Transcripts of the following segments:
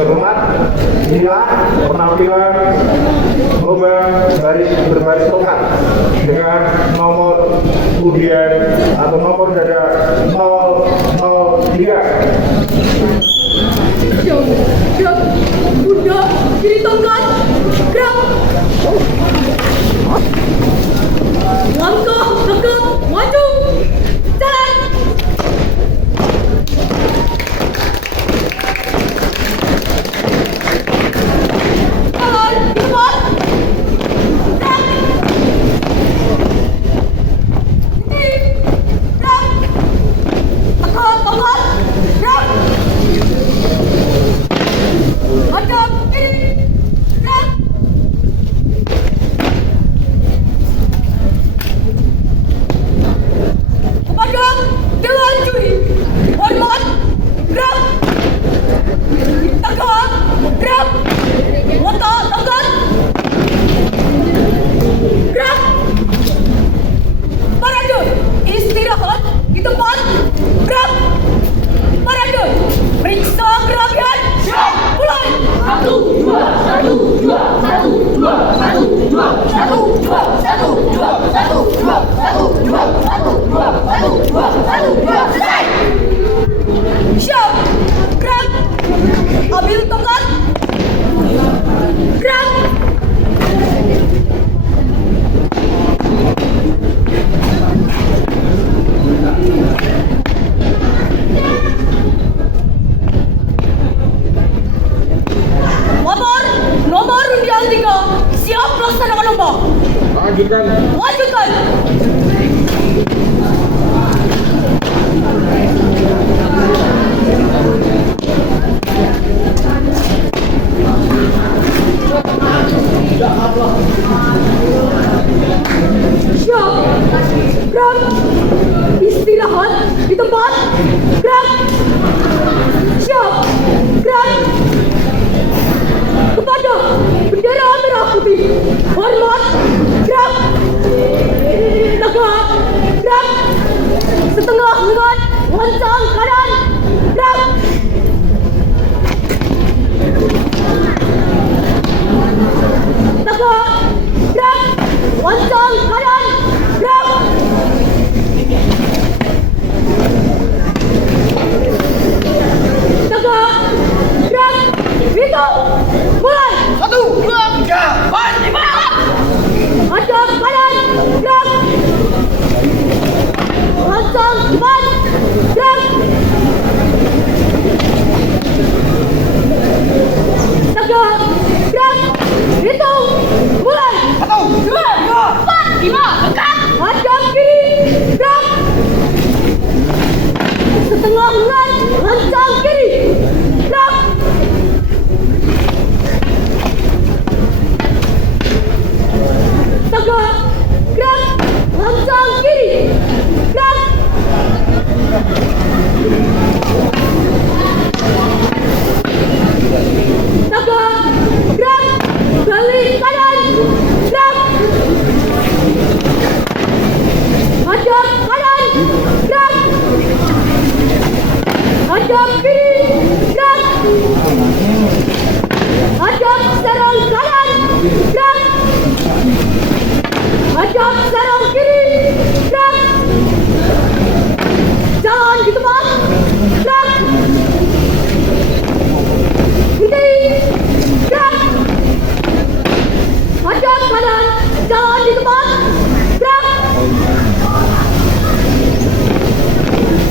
terhormat, inilah penampilan Lomba Baris Berbaris Tongkat dengan nomor undian atau nomor dada 003. Gerak, bunda, kiri tongkat, gerak. Langkah, tegak, maju, jalan. Jalan, cepat. Gerak. Gerak. Tegak, tongkat, gerak. Hadap kiri, gerak. Kepada Dewan Juri, hormat, gerak. Tegak, gerak. Mata, tongkat, gerak. Parade, istirahat di tempat, gerak. Parade, periksa kerapian. Mulai. 1, 2, 1, 2, 1, 2, 1, 2, 1, 2, 1, 2, 1, 2, 1, 2, 1, 2, 1, 2, 1, 2, selesai. Siap. Gerak. Ambil tongkat. Gerak. Nomor undian 3, siap melaksanakan lomba. Lanjutkan. Lanjutkan. Siap. Gerak. Istirahat di tempat. Gerak. Siap. Gerak. Kepada bendera merah putih, hormat, gerak. Tegak, gerak. Setengah lengan, lancang kanan, gerak. Tegak, gerak. Lancang kanan, gerak. Tegak, gerak. Hitung. Mulai. 1, 2, 3, 4, 5. Hadap kanan, gerak. Lancang depan, gerak. Tegak, gerak. Hitung. Mulai. 1, 2, 3, 4, 5. Tegak. Hadap kiri, gerak. Setengah lengan, lancang kiri, gerak. Tegak, gerak, lancang kiri, gerak. Tegak, gerak, balik kanan, gerak. Hadap kanan, gerak. Hadap kiri, gerak. Hadap serong kanan, gerak. Hadap serong kiri, gerak. Jalan di tempat, gerak. Berhenti, gerak. Hadap kanan, jalan di tempat, gerak.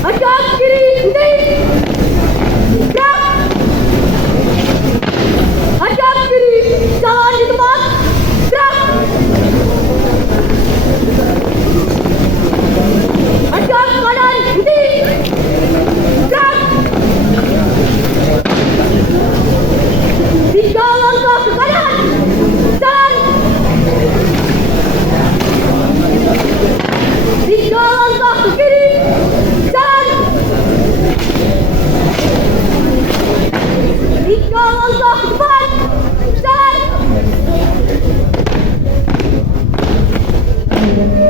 Hadap kiri, berhenti, gerak. Hadap kiri, jalan di tempat, gerak. Hadap kanan, berhenti, gerak. 3 langkah ke kanan, jalan. 3 langkah ke kiri, jalan. 3 langkah ke depan, jalan.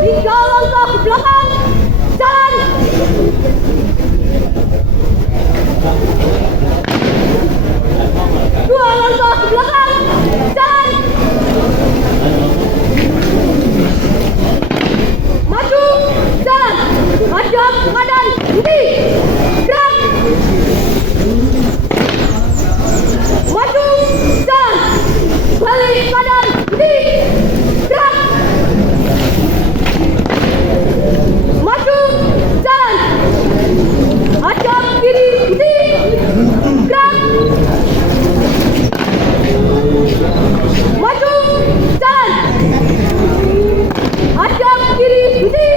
3 langkah ke belakang, jalan. 3 belakang, jalan. Maju, jalan. Hadap kanan, berhenti. Gerak. Maju, jalan. Balik kanan, berhenti. Gerak. Maju, jalan. Hadap kiri, berhenti. Gerak. Maju, jalan. Hadap kiri, berhenti.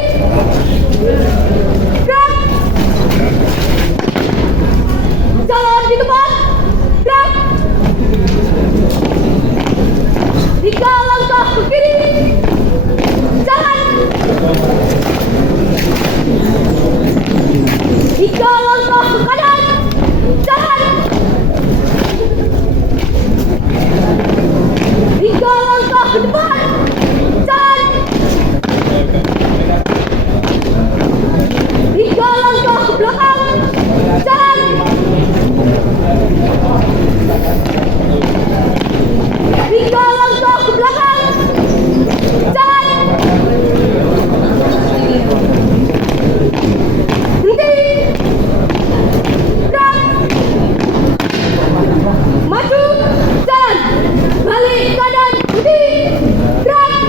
Gerak. Jalan di depan. Gerak. 3 langkah ke kiri. Jalan. 3 langkah ke kanan. Jalan. 3 langkah ke depan. Jalan. 3 langkah ke belakang. Jalan. 3 langkah ke belakang. Jalan. Berhenti. Gerak. Maju. Jalan. Balik kanan. Berhenti. Gerak.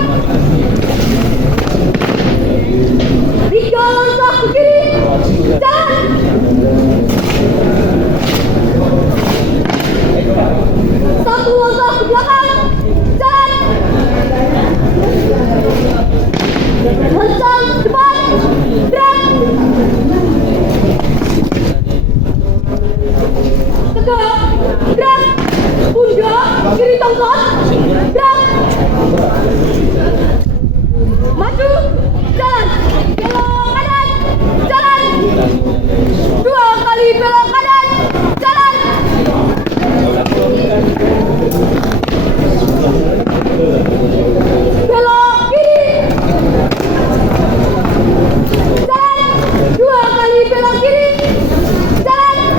3 langkah ke kiri. Jalan. 1 langkah ke belakang. Jalan. Lancang depan. Gerak. Tegak. Gerak. Pundak kiri tongkat. Gerak. Maju. Jalan. Belok kanan. Jalan. 2 kali belok kanan. Jalan. Belok kiri. Jalan. 2 kali belok kiri. Jalan.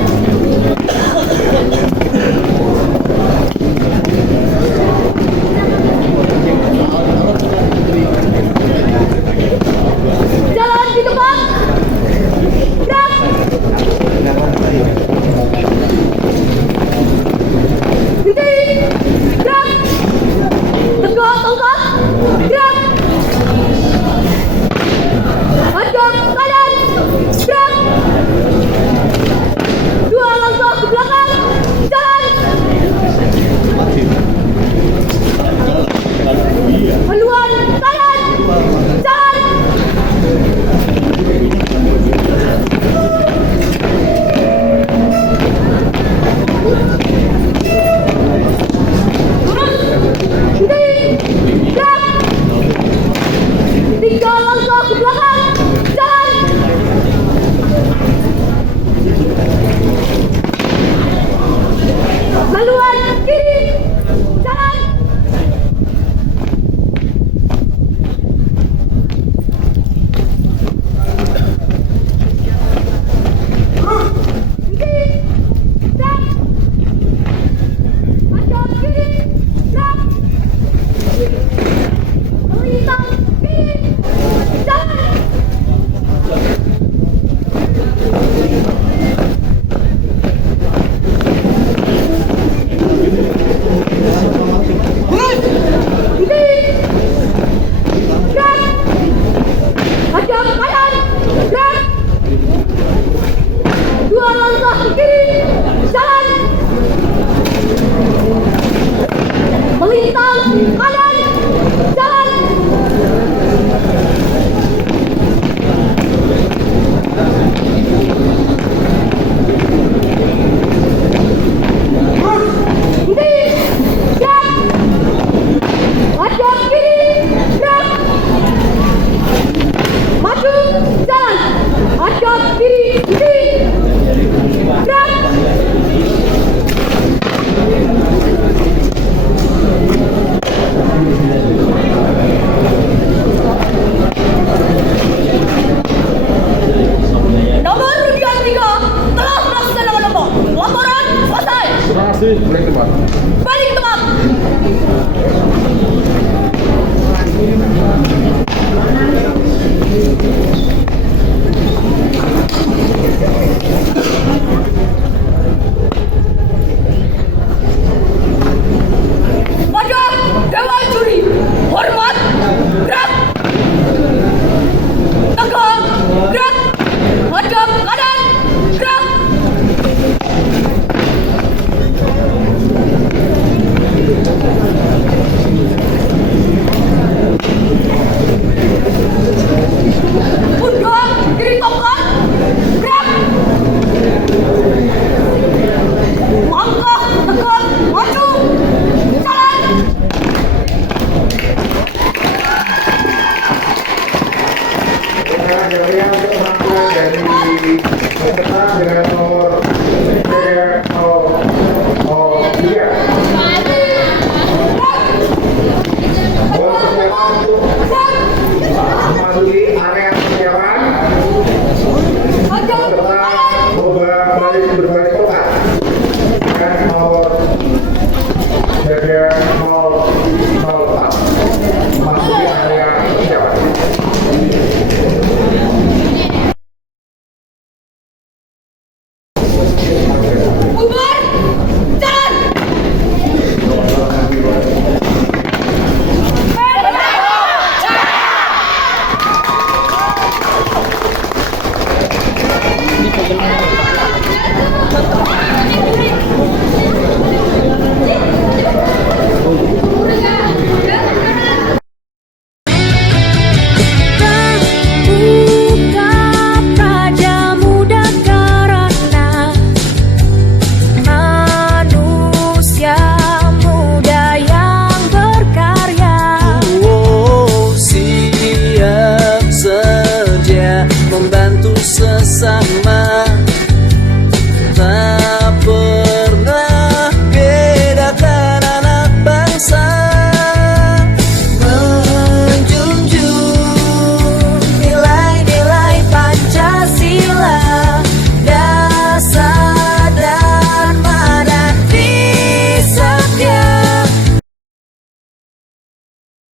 Balik ke tempat.